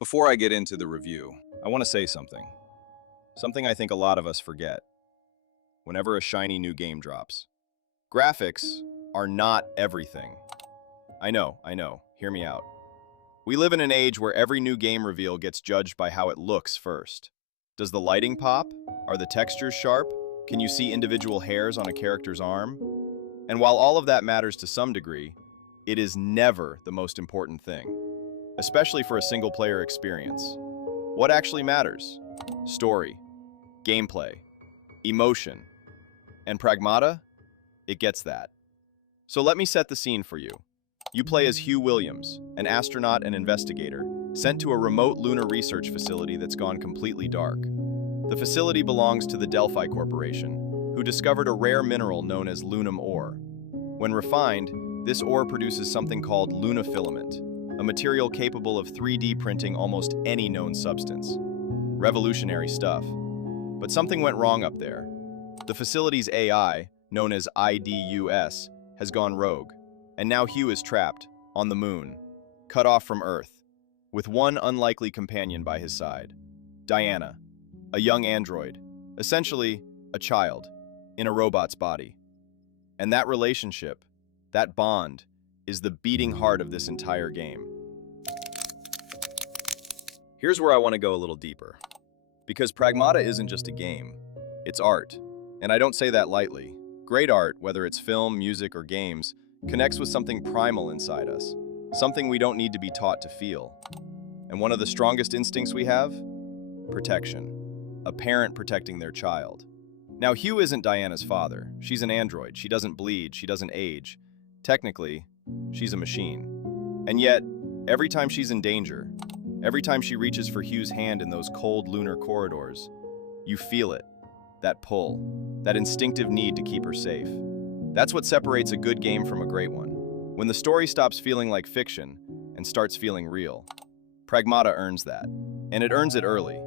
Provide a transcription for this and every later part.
Before I get into the review, I want to say something. Something I think a lot of us forget whenever a shiny new game drops. Graphics are not everything. I know, hear me out. We live in an age where every new game reveal gets judged by how it looks first. Does the lighting pop? Are the textures sharp? Can you see individual hairs on a character's arm? And while all of that matters to some degree, it is never the most important thing, especially for a single-player experience. What actually matters? Story, gameplay, emotion. And Pragmata? It gets that. So let me set the scene for you. You play as Hugh Williams, an astronaut and investigator, sent to a remote lunar research facility that's gone completely dark. The facility belongs to the Delphi Corporation, who discovered a rare mineral known as lunum ore. When refined, this ore produces something called lunafilament, a material capable of 3D printing almost any known substance. Revolutionary stuff. But something went wrong up there. The facility's AI, known as IDUS, has gone rogue, and now Hugh is trapped, on the moon, cut off from Earth, with one unlikely companion by his side, Diana, a young android, essentially a child, in a robot's body. And that relationship, that bond, is the beating heart of this entire game. Here's where I want to go a little deeper. Because Pragmata isn't just a game, it's art. And I don't say that lightly. Great art, whether it's film, music, or games, connects with something primal inside us, something we don't need to be taught to feel. And one of the strongest instincts we have? Protection. A parent protecting their child. Now, Hugh isn't Diana's father. She's an android. She doesn't bleed. She doesn't age. Technically, she's a machine. And yet, every time she's in danger, every time she reaches for Hugh's hand in those cold lunar corridors, you feel it. That pull. That instinctive need to keep her safe. That's what separates a good game from a great one. When the story stops feeling like fiction and starts feeling real. Pragmata earns that. And it earns it early.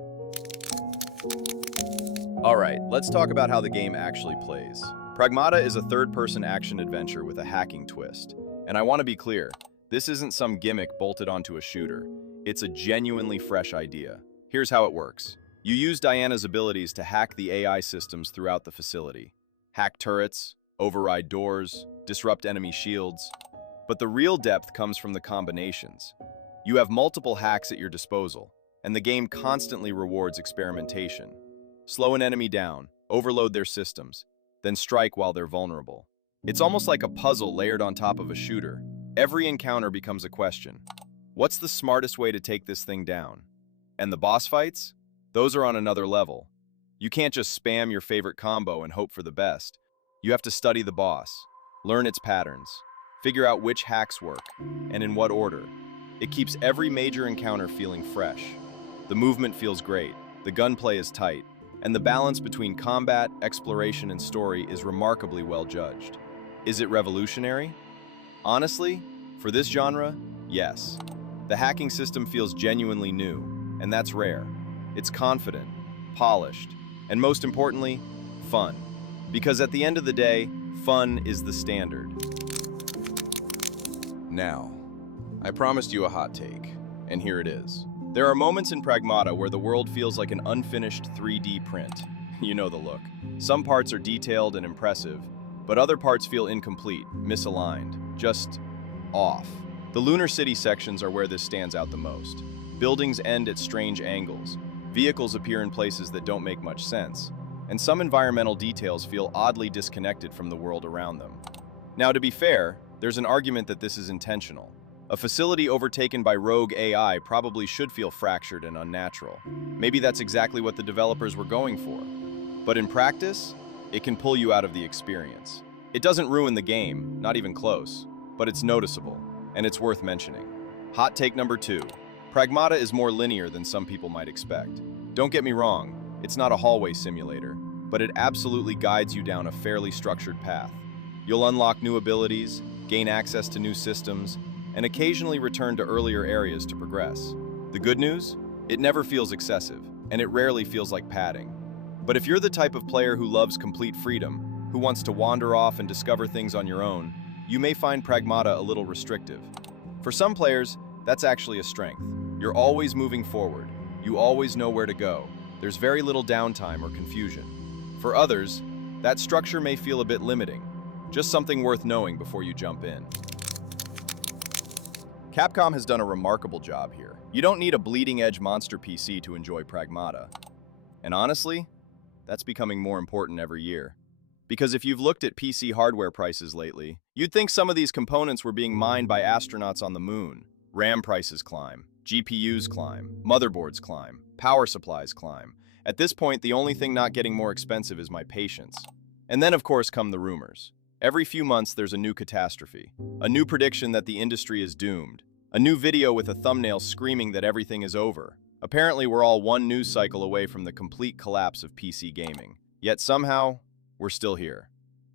Alright, let's talk about how the game actually plays. Pragmata is a third-person action-adventure with a hacking twist. And I want to be clear, this isn't some gimmick bolted onto a shooter. It's a genuinely fresh idea. Here's how it works. You use Diana's abilities to hack the AI systems throughout the facility. Hack turrets, override doors, disrupt enemy shields. But the real depth comes from the combinations. You have multiple hacks at your disposal, and the game constantly rewards experimentation. Slow an enemy down, overload their systems, then strike while they're vulnerable. It's almost like a puzzle layered on top of a shooter. Every encounter becomes a question. What's the smartest way to take this thing down? And the boss fights? Those are on another level. You can't just spam your favorite combo and hope for the best. You have to study the boss, learn its patterns, figure out which hacks work, and in what order. It keeps every major encounter feeling fresh. The movement feels great, the gunplay is tight, and the balance between combat, exploration, and story is remarkably well judged. Is it revolutionary? Honestly, for this genre, yes. The hacking system feels genuinely new, and that's rare. It's confident, polished, and most importantly, fun. Because at the end of the day, fun is the standard. Now, I promised you a hot take, and here it is. There are moments in Pragmata where the world feels like an unfinished 3D print. You know the look. Some parts are detailed and impressive, but other parts feel incomplete, misaligned, just off. The Lunar City sections are where this stands out the most. Buildings end at strange angles. Vehicles appear in places that don't make much sense, and some environmental details feel oddly disconnected from the world around them. Now, to be fair, there's an argument that this is intentional. A facility overtaken by rogue AI probably should feel fractured and unnatural. Maybe that's exactly what the developers were going for. But in practice, it can pull you out of the experience. It doesn't ruin the game, not even close, but it's noticeable, and it's worth mentioning. Hot take number 2. Pragmata is more linear than some people might expect. Don't get me wrong, it's not a hallway simulator, but it absolutely guides you down a fairly structured path. You'll unlock new abilities, gain access to new systems, and occasionally return to earlier areas to progress. The good news? It never feels excessive, and it rarely feels like padding. But if you're the type of player who loves complete freedom, who wants to wander off and discover things on your own, you may find Pragmata a little restrictive. For some players, that's actually a strength. You're always moving forward. You always know where to go. There's very little downtime or confusion. For others, that structure may feel a bit limiting. Just something worth knowing before you jump in. Capcom has done a remarkable job here. You don't need a bleeding-edge monster PC to enjoy Pragmata. And honestly, that's becoming more important every year. Because if you've looked at PC hardware prices lately, you'd think some of these components were being mined by astronauts on the moon. RAM prices climb, GPUs climb, motherboards climb, power supplies climb. At this point, the only thing not getting more expensive is my patience. And then, of course, come the rumors. Every few months, there's a new catastrophe, a new prediction that the industry is doomed, a new video with a thumbnail screaming that everything is over. Apparently, we're all one news cycle away from the complete collapse of PC gaming. Yet somehow, we're still here.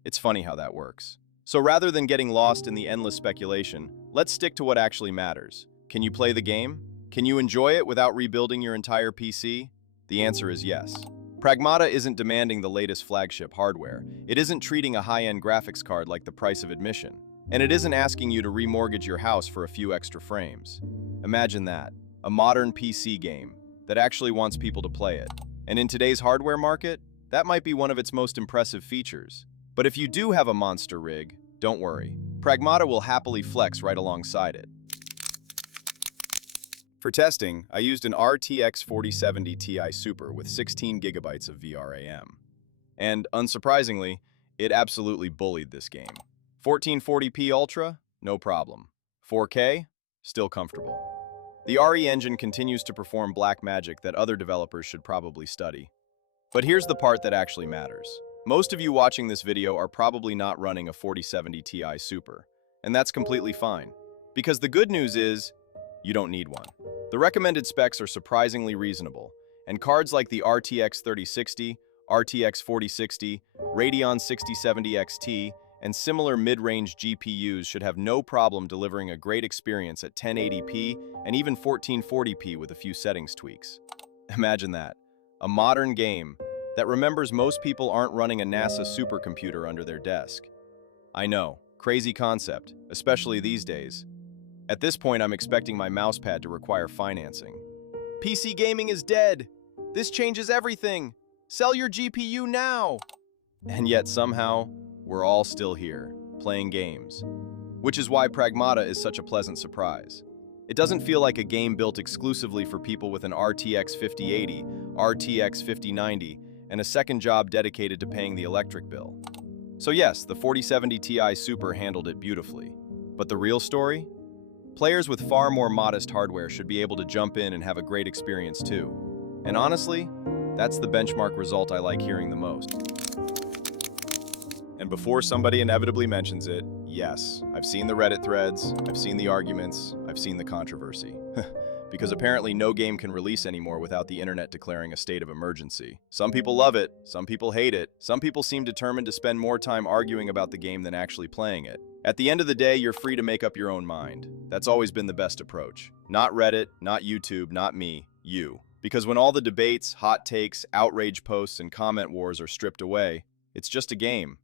It's funny how that works. So rather than getting lost in the endless speculation, let's stick to what actually matters. Can you play the game? Can you enjoy it without rebuilding your entire PC? The answer is yes. Pragmata isn't demanding the latest flagship hardware. It isn't treating a high-end graphics card like the price of admission. And it isn't asking you to remortgage your house for a few extra frames. Imagine that, a modern PC game that actually wants people to play it. And in today's hardware market, that might be one of its most impressive features. But if you do have a monster rig, don't worry. Pragmata will happily flex right alongside it. For testing, I used an RTX 4070 Ti Super with 16 gigabytes of VRAM. And unsurprisingly, it absolutely bullied this game. 1440p Ultra? No problem. 4K? Still comfortable. The RE engine continues to perform black magic that other developers should probably study. But here's the part that actually matters. Most of you watching this video are probably not running a 4070 Ti Super, and that's completely fine. Because the good news is, you don't need one. The recommended specs are surprisingly reasonable, and cards like the RTX 3060, RTX 4060, Radeon 6070 XT, and similar mid-range GPUs should have no problem delivering a great experience at 1080p and even 1440p with a few settings tweaks. Imagine that. A modern game that remembers most people aren't running a NASA supercomputer under their desk. I know, crazy concept, especially these days. At this point, I'm expecting my mousepad to require financing. PC gaming is dead! This changes everything! Sell your GPU now! And yet somehow, we're all still here, playing games. Which is why Pragmata is such a pleasant surprise. It doesn't feel like a game built exclusively for people with an RTX 5080, RTX 5090, and a second job dedicated to paying the electric bill. So yes, the 4070 Ti Super handled it beautifully. But the real story? Players with far more modest hardware should be able to jump in and have a great experience too. And honestly, that's the benchmark result I like hearing the most. And before somebody inevitably mentions it, yes, I've seen the Reddit threads, I've seen the arguments, I've seen the controversy. Because apparently no game can release anymore without the internet declaring a state of emergency. Some people love it, some people hate it, some people seem determined to spend more time arguing about the game than actually playing it. At the end of the day, you're free to make up your own mind. That's always been the best approach. Not Reddit, not YouTube, not me, you. Because when all the debates, hot takes, outrage posts, and comment wars are stripped away, it's just a game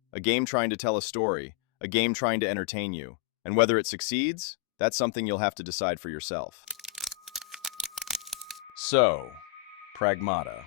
trying to tell a story, a game trying to entertain you. And whether it succeeds, that's something you'll have to decide for yourself. So, Pragmata.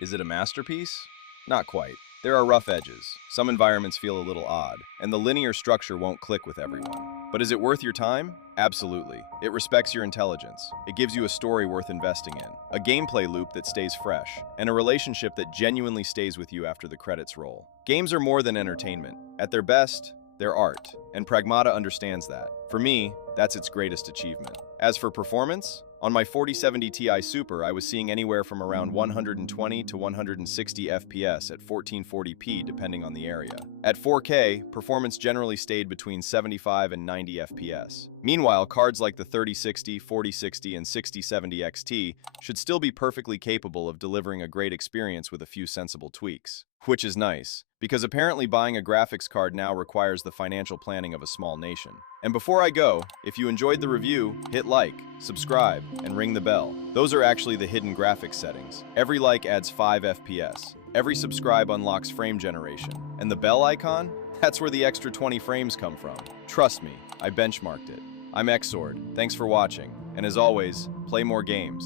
Is it a masterpiece? Not quite. There are rough edges. Some environments feel a little odd, and the linear structure won't click with everyone. But is it worth your time? Absolutely. It respects your intelligence. It gives you a story worth investing in, a gameplay loop that stays fresh, and a relationship that genuinely stays with you after the credits roll. Games are more than entertainment. At their best, they're art, and Pragmata understands that. For me, that's its greatest achievement. As for performance, on my 4070 Ti Super, I was seeing anywhere from around 120 to 160 FPS at 1440p depending on the area. At 4K, performance generally stayed between 75 and 90 FPS. Meanwhile, cards like the 3060, 4060, and 6070 XT should still be perfectly capable of delivering a great experience with a few sensible tweaks. Which is nice, because apparently buying a graphics card now requires the financial planning of a small nation. And before I go, if you enjoyed the review, hit like, subscribe, and ring the bell. Those are actually the hidden graphics settings. Every like adds 5 FPS. Every subscribe unlocks frame generation. And the bell icon? That's where the extra 20 frames come from. Trust me, I benchmarked it. I'm Exord. Thanks for watching. And as always, play more games.